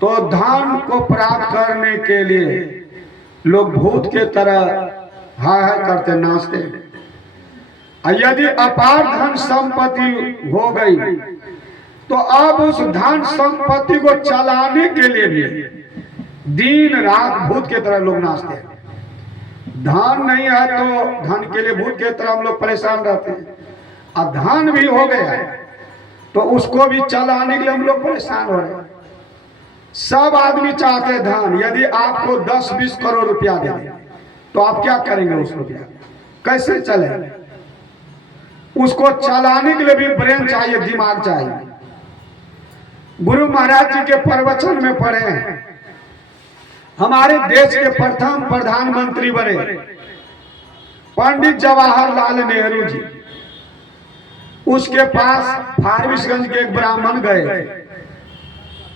तो धन को प्राप्त करने के लिए लोग भूत के तरह हाय हाय करते नाचते। यदि अपार धन संपत्ति हो गई तो अब उस धन संपत्ति को चलाने के लिए भी दिन रात भूत के तरह लोग नाचते हैं। धन नहीं है तो धन के लिए भूत के तरह हम लोग परेशान रहते हैं, और धन भी हो गया है तो उसको भी चलाने के लिए हम लोग परेशान हो रहे हैं। सब आदमी चाहते हैं धन। यदि आपको 10-20 करोड़ रुपया दे तो आप क्या करेंगे? उस रुपया कैसे चले? उसको चलाने के लिए भी ब्रेन चाहिए, दिमाग चाहिए। गुरु महाराज जी के प्रवचन में पढ़े हैं, हमारे देश के प्रथम प्रधानमंत्री बने पंडित जवाहरलाल नेहरू जी। उसके पास फारबिसगंज के एक ब्राह्मण गए।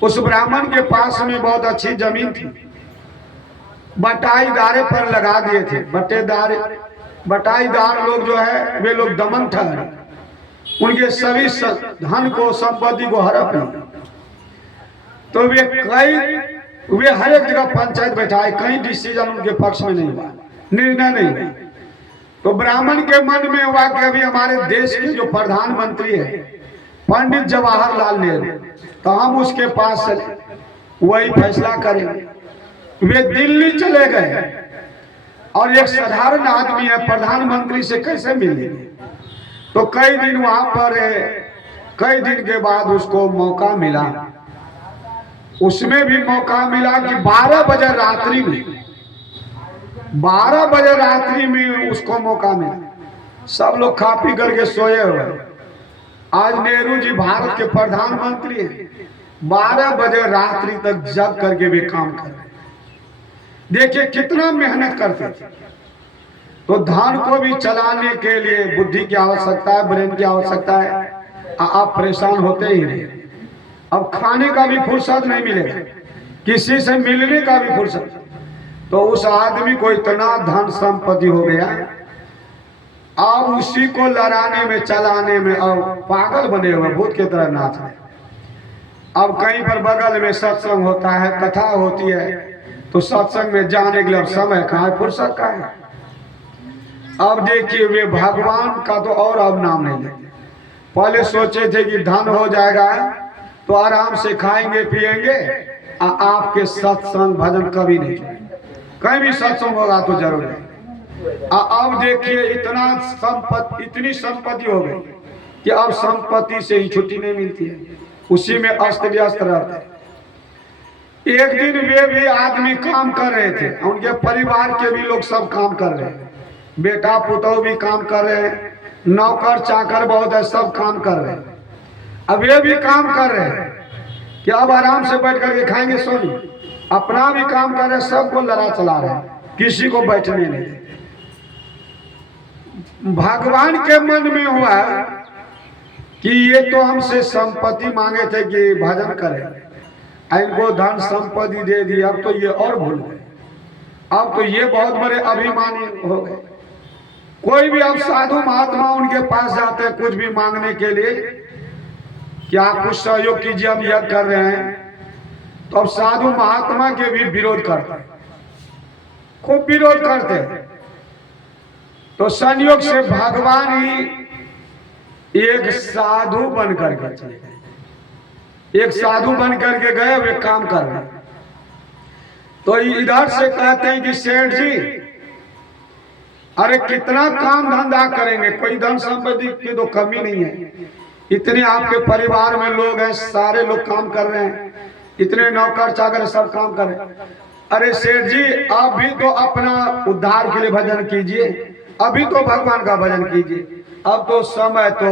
उस ब्राह्मण के पास में बहुत अच्छी जमीन थी, बटाईदारे पर लगा दिए थे। बटाईदार लोग जो है वे लोग दमन ठहरे, उनके सभी धन को संपत्ति को हड़प ली। तो वे हर एक जगह पंचायत बैठाए, कहीं डिसीजन उनके पक्ष में नहीं हुआ, निर्णय नहीं हुआ। तो ब्राह्मण के मन में हुआ कि अभी हमारे देश के जो प्रधानमंत्री है पंडित जवाहरलाल नेहरू, तो हम उसके पास चले, वही फैसला करेंगे। वे दिल्ली चले गए और एक साधारण आदमी है, प्रधानमंत्री से कैसे मिलेंगे? तो कई दिन वहां पर, कई दिन के बाद उसको मौका मिला। उसमें भी मौका मिला कि 12 बजे रात्रि में उसको मौका मिला। सब लोग खा पी करके सोए हुए। आज नेहरू जी भारत के प्रधानमंत्री हैं, 12 बजे रात्रि तक जग करके वे काम कर रहे हैं। देखिए कितना मेहनत करते थे। तो धन को भी चलाने के लिए बुद्धि की आवश्यकता है, ब्रेन की आवश्यकता है। आप परेशान होते ही रहे। अब खाने का भी फुर्सत नहीं मिलेगा, किसी से मिलने का भी फुर्सत। तो उस आदमी को इतना धन संपत्ति हो गया, अब उसी को लड़ाने में चलाने में अब पागल बने हुए, भूत की तरह नाच रहे। अब कहीं पर बगल में सत्संग होता है, कथा होती है, तो सत्संग में जाने के लिए अब समय कहाँ है, फुर्सत कहाँ है। अब देखिए वे भगवान का तो और अब नाम नहीं लेते। पहले सोचे थे कि धन हो जाएगा तो आराम से खाएंगे पिएंगे, आपके सत्संग भजन कभी नहीं, कहीं भी सत्संग होगा तो जरूर है। अब देखिए इतनी संपत्ति हो गई कि अब संपत्ति से ही छुट्टी नहीं मिलती है, उसी में अस्त व्यस्त रहते हैं। एक दिन वे भी आदमी काम कर रहे थे, उनके परिवार के भी लोग सब काम कर रहे हैं, बेटा पुतौ भी काम कर रहे हैं, नौकर चाकर बहुत है, सब काम कर रहे हैं। अब वे भी काम कर रहे हैं कि अब आराम से बैठ करके खाएंगे सोनी, अपना भी काम कर रहे हैं, सबको लड़ा चला रहे हैं, किसी को बैठने नहीं देते। भगवान के मन में हुआ कि ये तो हमसे संपत्ति मांगे थे कि भजन करें, इनको धन संपत्ति दे दी, अब तो ये और भूल गए, अब तो ये बहुत बड़े अभिमानी हो गए। कोई भी अब साधु महात्मा उनके पास जाते हैं कुछ भी मांगने के लिए कि आप कुछ सहयोग कीजिए, हम यह कर रहे हैं, तो अब साधु महात्मा के भी विरोध करते हैं, खूब विरोध करते हैं। तो संयोग से भगवान ही एक साधु बन करके चले गए, एक साधु बन करके गए, वे काम कर रहे हैं। तो इधर से कहते हैं कि सेठ जी अरे कितना काम धंधा करेंगे, कोई धन संपत्ति की तो कमी नहीं है, इतने आपके परिवार में लोग हैं, सारे लोग काम कर रहे हैं, इतने नौकर चाकर सब काम कर रहे हैं। अरे सेठ जी आप भी तो अपना उद्धार के लिए भजन कीजिए, अभी तो भगवान का भजन कीजिए, अब तो समय तो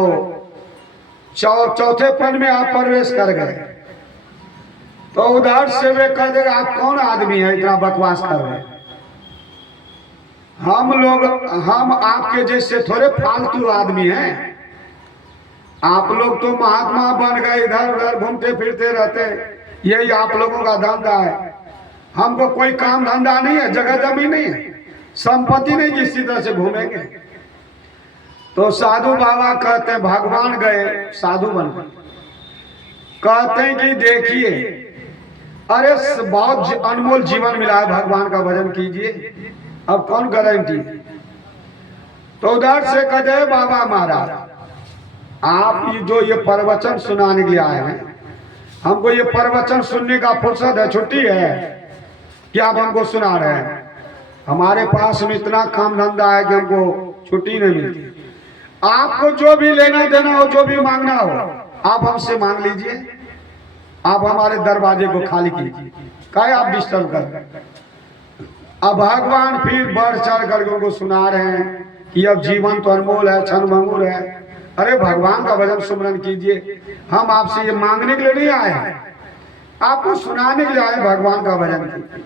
चौथेपन में आप प्रवेश कर गए। तो उधर से वे कह देगा आप कौन आदमी है इतना बकवास कर रहे हैं, हम आपके जैसे थोड़े फालतू आदमी हैं, आप लोग तो महात्मा बन गए, इधर उधर घूमते फिरते रहते, यही आप लोगों का धंधा है, हमको कोई काम धंधा नहीं है, जगह जमीन नहीं है, संपत्ति नहीं किसी तरह से घूमेंगे। तो साधु बाबा कहते हैं, भगवान गए साधु बन, कहते हैं कि देखिए अरे बहुत अनमोल जीवन मिला है, भगवान का भजन कीजिए, अब कौन गारंटी। तो उधर से कहे बाबा महाराज, आप ये प्रवचन सुनाने के लिए आए हैं, हमको ये प्रवचन सुनने का फुर्सत है, छुट्टी है कि आप हमको सुना रहे हैं? हमारे पास में इतना काम धंधा है कि हमको छुट्टी नहीं मिलती। आपको जो भी लेना देना हो, जो भी मांगना हो, आप हमसे मांग लीजिए, आप हमारे दरवाजे को खाली कीजिए, काहे आप डिस्टर्ब कर रहे हैं। अब भगवान फिर बढ़ चढ़ करके उनको सुना रहे हैं कि अब जीवन तो अनमोल है, क्षण भंगुर है। अरे भगवान का भजन सुमरन कीजिए, हम आपसे ये मांगने के लिए नहीं आए हैं, आपको सुनाने के लिए आए भगवान का भजन कीजिए।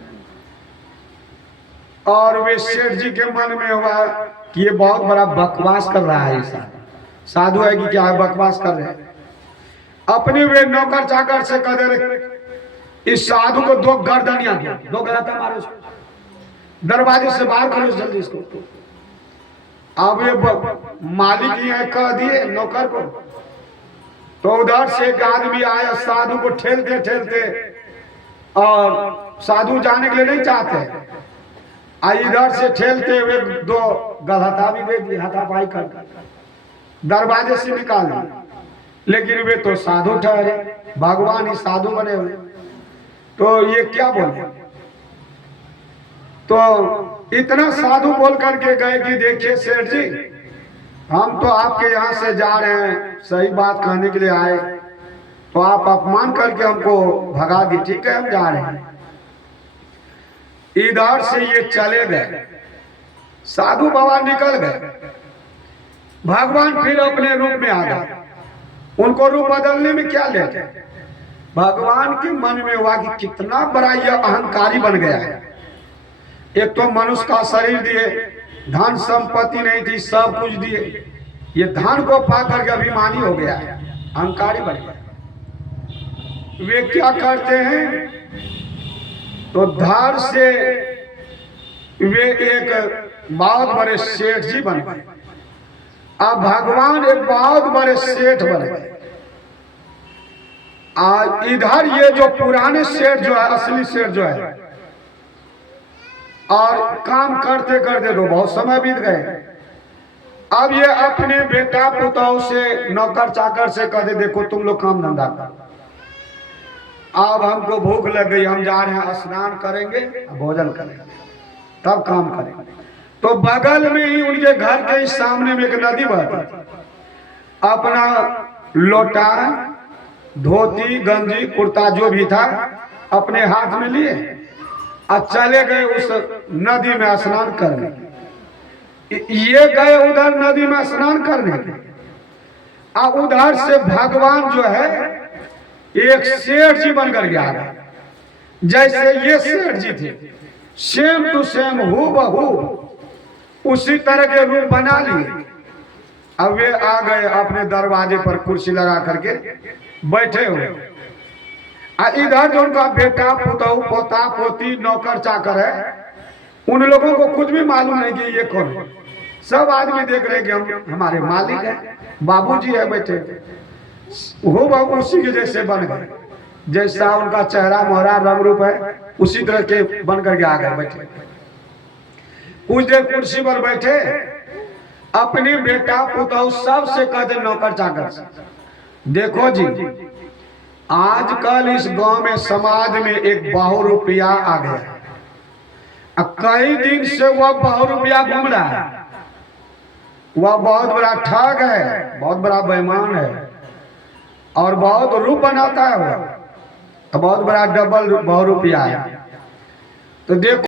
और वे सेठ जी के मन में हुआ कि ये बहुत बड़ा बकवास कर रहा है, साधु है कि क्या है, बकवास कर रहे हैं। अपने वे नौकर चाकर से कह दे इस साधु को दो गर्दनियां दो गलता मारो, दरवाजे से बाहर करो जल्दी इसको। अब ये मालिक ही है कह दिए नौकर को। तो उधर से एक आदमी आया, साधु को ठेलते ठेलते, और साधु जाने के लिए नहीं चाहते, इधर से ठेलते हुए दो गलहता भी दे दी, हाथापाई कर दरवाजे से निकाल दिया। लेकिन वे तो साधु ठहरे, भगवान ही साधु बने हुए, तो ये क्या बोले। तो इतना साधु बोल करके गए कि देखिए सेठ जी, हम तो आपके यहाँ से जा रहे हैं, सही बात कहने के लिए आए, तो आप अपमान करके हमको भगा दी, ठीक है हम जा रहे हैं। इधर से ये चले गए, साधु बाबा निकल गए, भगवान फिर अपने रूप में आ गए। उनको रूप बदलने में क्या लेते, भगवान के मन में हुआ कि कितना बड़ा यह अहंकारी बन गया है। एक तो मनुष्य का शरीर दिए, धन संपत्ति नहीं थी, सब कुछ दिए, ये धन को पा करके अभिमानी हो गया है, अहंकारी बन गया। वे क्या करते हैं, तो धार से वे एक बहुत बड़े सेठ जी बन गए। अब भगवान एक बहुत बड़े सेठ बन गए। आज इधर ये जो पुराने सेठ जो है, असली सेठ जो है, और काम करते करते तो बहुत समय बीत गए। अब ये अपने बेटा पुतों से, नौकर चाकर से कहते देखो तुम लोग काम धंधा करो, अब हमको भूख लग गई, हम जा रहे हैं, स्नान करेंगे, भोजन करेंगे, तब काम करेंगे। तो बगल में ही उनके घर के सामने में एक नदी बहती, अपना लोटा, धोती, गंजी, कुर्ता जो भी था अपने हाथ में लिए और चले गए उस नदी में स्नान करने। ये गए उधर नदी में स्नान करने के, और उधर से भगवान जो है एक सेठ जी बनकर गया है। जैसे ये सेठ जी थे, सेम टू सेम हूबहू उसी तरह के रूप बना लिए। अब वे आ गए अपने दरवाजे पर कुर्सी लगा करके बैठे हुए, इधर जो उनका बेटा पुतहु पोता पोती नौकर चाकर है, उन लोगों को कुछ भी मालूम नहीं कि ये कौन है। सब आदमी देख रहे कि हम हमारे मालिक है, बाबूजी है बैठे, वो बाबू उसी के जैसे बन गए, जैसा उनका चेहरा मोहरा रंग रूप है उसी तरह के बन करके आ गए बैठे। कुछ देर कुर्सी पर बैठे, अपने बेटा पुतहु सबसे कहते नौकर चाकर से, देखो जी आजकल इस गांव में समाज में एक बहुरूपिया आ गया है, कई दिन से वह बहुरूपिया घूम रहा है, वह बहुत बड़ा ठग है, बहुत बड़ा बेईमान है, और बहुत रूप बनाता है, वह बहुत बड़ा डबल बहुरूपिया है। तो देखो